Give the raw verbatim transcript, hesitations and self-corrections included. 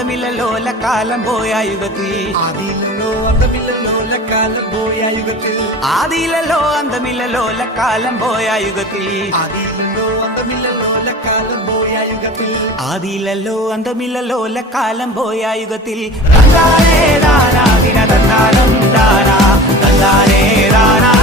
അന്തമില്ലല്ലോ കാലം പോയ യുഗത്തിൽ ആദിയിലല്ലോ അന്തമില്ലല്ലോ കാലം പോയ യുഗത്തിൽ ആദിയിലല്ലോ അന്തമില്ലല്ലോ കാലം പോയ യുഗത്തിൽ ആദിയിലല്ലോ അന്തമില്ലല്ലോ കാലം പോയ യുഗത്തിൽ ആദിയിലല്ലോ അന്തമില്ലല്ലോ കാലം പോയ യുഗത്തിൽ തന്നാനേ ദാനാ ദിന തന്നാനം ദാനാ തന്നാനേ ദാനാ